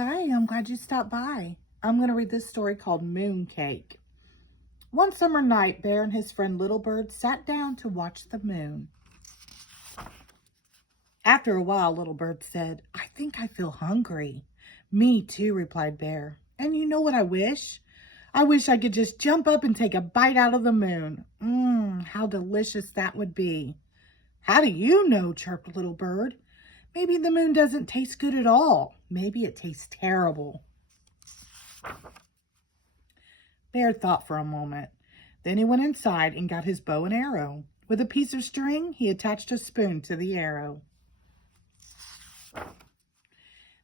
Hi, I'm glad you stopped by. I'm going to read this story called Mooncake. One summer night, Bear and his friend Little Bird sat down to watch the moon. After a while, Little Bird said, "I think I feel hungry." "Me too," replied Bear. "And you know what I wish? I wish I could just jump up and take a bite out of the moon. How delicious that would be." "How do you know?" chirped Little Bird. "Maybe the moon doesn't taste good at all. Maybe it tastes terrible." Bear thought for a moment. Then he went inside and got his bow and arrow. With a piece of string, he attached a spoon to the arrow.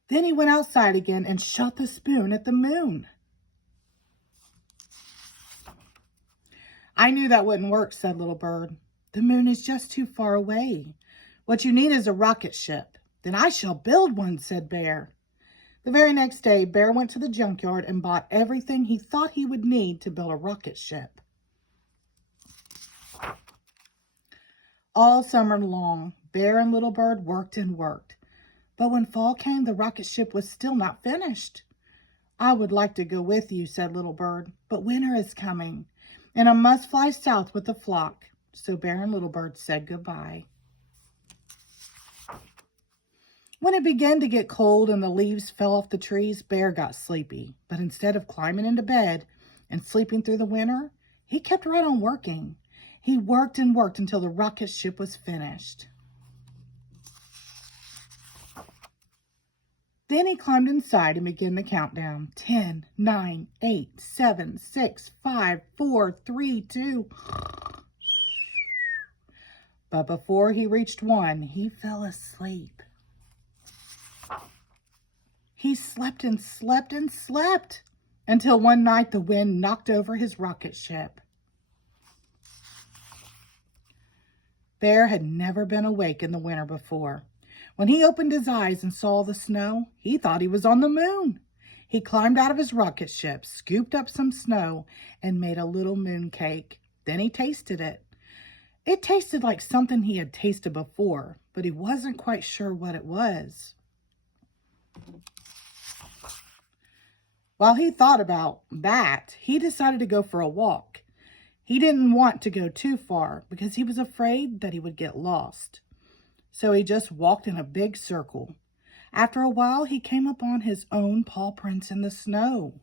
Then he went outside again and shot the spoon at the moon. "I knew that wouldn't work," said Little Bird. "The moon is just too far away. What you need is a rocket ship." "Then I shall build one," said Bear. The very next day, Bear went to the junkyard and bought everything he thought he would need to build a rocket ship. All summer long, Bear and Little Bird worked and worked. But when fall came, the rocket ship was still not finished. "I would like to go with you," said Little Bird, "but winter is coming, and I must fly south with the flock." So Bear and Little Bird said goodbye. When it began to get cold and the leaves fell off the trees, Bear got sleepy. But instead of climbing into bed and sleeping through the winter, he kept right on working. He worked and worked until the rocket ship was finished. Then he climbed inside and began the countdown. 10, 9, 8, 7, 6, 5, 4, 3, 2. But before he reached 1, he fell asleep. He slept and slept and slept until one night the wind knocked over his rocket ship. Bear had never been awake in the winter before. When he opened his eyes and saw the snow, he thought he was on the moon. He climbed out of his rocket ship, scooped up some snow, and made a little mooncake. Then he tasted it. It tasted like something he had tasted before, but he wasn't quite sure what it was. While he thought about that, he decided to go for a walk. He didn't want to go too far because he was afraid that he would get lost. So he just walked in a big circle. After a while, he came upon his own paw prints in the snow.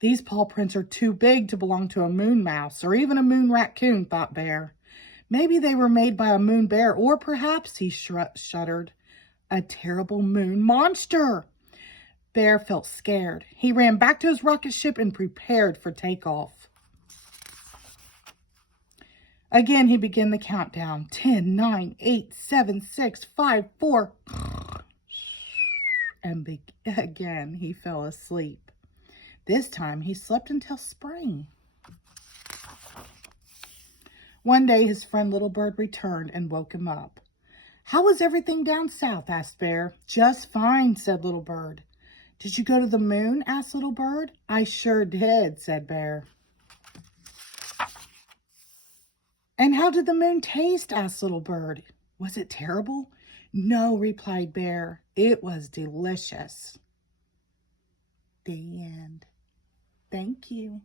"These paw prints are too big to belong to a moon mouse or even a moon raccoon," thought Bear. "Maybe they were made by a moon bear, or perhaps," he shuddered, "a terrible moon monster." Bear felt scared. He ran back to his rocket ship and prepared for takeoff. Again, he began the countdown. 10, 9, 8, 7, 6, 5, 4. And again, he fell asleep. This time, he slept until spring. One day, his friend Little Bird returned and woke him up. "How was everything down south?" asked Bear. "Just fine," said Little Bird. "Did you go to the moon?" asked Little Bird. "I sure did," said Bear. "And how did the moon taste?" asked Little Bird. "Was it terrible?" "No," replied Bear. "It was delicious." The end. Thank you.